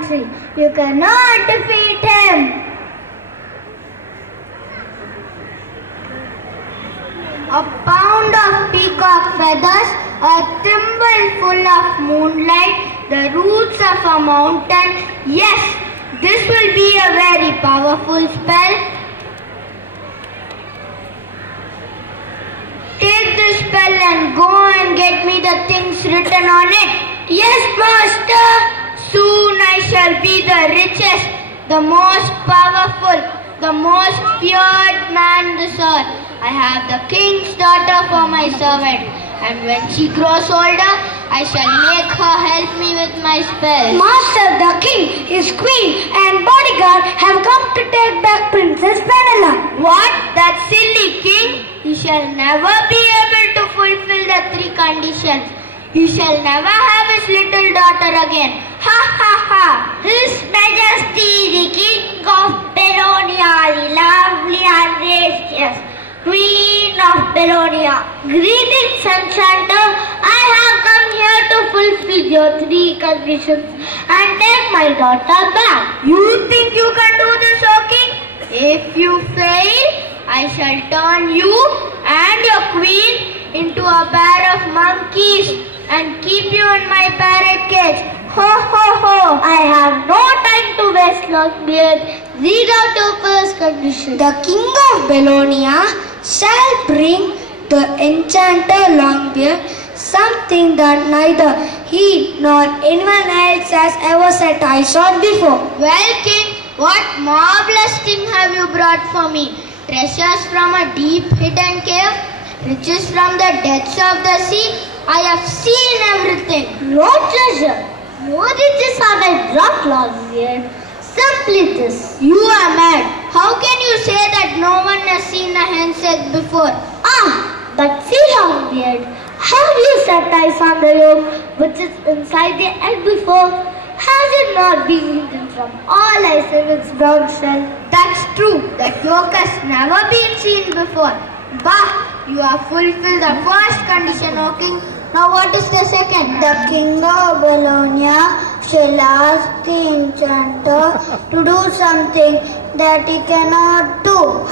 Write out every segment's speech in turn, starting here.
country. You cannot defeat him. A pound of peacock feathers, a thimble full of moonlight, the roots of a mountain. Yes, this will be a very powerful spell. Take this spell and go and get me the things written on it. Yes, master. Soon I shall be the richest, the most powerful, the most feared man on this earth. I have the king's daughter for my servant, and when she grows older, I shall make her help me with my spells. Master, the king, his queen, and bodyguard have come to take back Princess Penela. What? That silly king? He shall never be able to fulfill the 3 conditions. He shall never have his little daughter again. Ha ha ha! His Majesty, the King of Belonia, the lovely and gracious Queen of Belonia. Greetings, Enchanter. I have come here to fulfill your 3 conditions and take my daughter back. You think you can do this, O king? If you fail, I shall turn you and your queen into a pair of monkeys and keep you in my parrot cage. Ho ho ho! I have no time to waste, Longbeard. Read out your first condition. The King of Belonia shall bring the Enchanter Longbeard something that neither he nor anyone else has ever set eyes on before. Well, king, what marvelous thing have you brought for me? Treasures from a deep hidden cave? Riches from the depths of the sea? I have seen everything. No treasure, no riches have I brought, Longbeard. Simply this. You are mad. How can you say that no one has seen a hen's egg before? But see, Longbeard, have you set eyes on the yolk which is inside the egg before? Has it not been hidden from all eyes in its brown shell? That's true. That yolk has never been seen before. Bah! You have fulfilled the first condition, O king. Now what is the second? The King of Belonia shall ask the Enchanter to do something that he cannot do.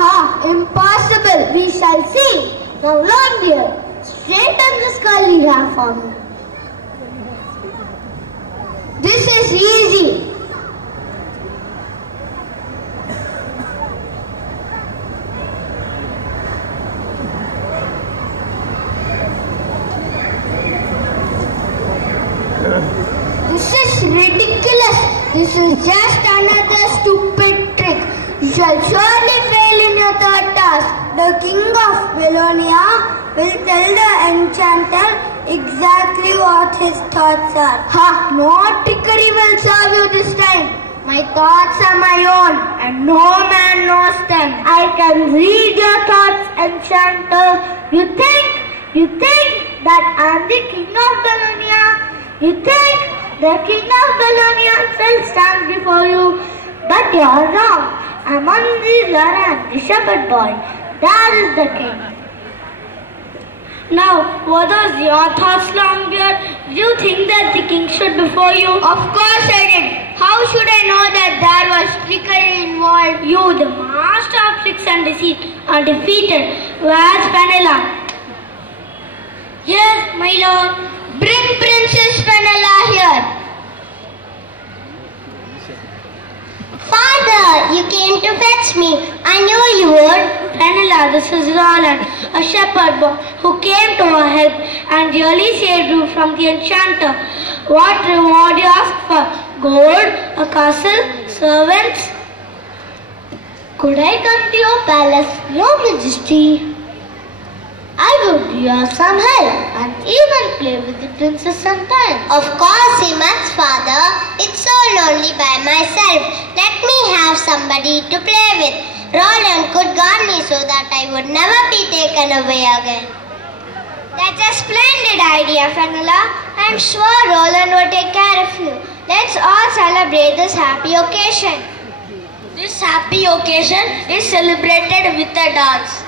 Impossible. We shall see. Now, Longbeard, straighten the skull you have for me. This is easy. This is ridiculous. This is just another stupid trick. You shall surely fail in your third task. The King of Belonia will tell the Enchanter exactly what his thoughts are. No trickery will serve you this time. My thoughts are my own and no man knows them. I can read your thoughts, Enchanter. You think that I am the King of Belonia? You think the King of Belonia shall stand before you? But you are wrong. I am only Laran, the shepherd boy. That is the king. Now, what are your thoughts, Longbeard? Do you think that the king stood before you? Of course I did. How should I know that there was trickery involved? You, the master of tricks and deceit, are defeated. Where's Penela? Yes, my lord. Bring Princess Penela here. Father, you came to fetch me. I knew you would. Penela, this is Roland, a shepherd boy who came to our help and really saved you from the Enchanter. What reward you ask for? Gold, a castle, servants? Could I come to your palace, your majesty? I would give you some help and even play with the princess sometimes. Of course he must, father. It's so lonely by myself. Let me have somebody to play with. Roland could guard me so that I would never be taken away again. That's a splendid idea, Penela. I'm sure Roland will take care of you. Let's all celebrate this happy occasion. This happy occasion is celebrated with a dance.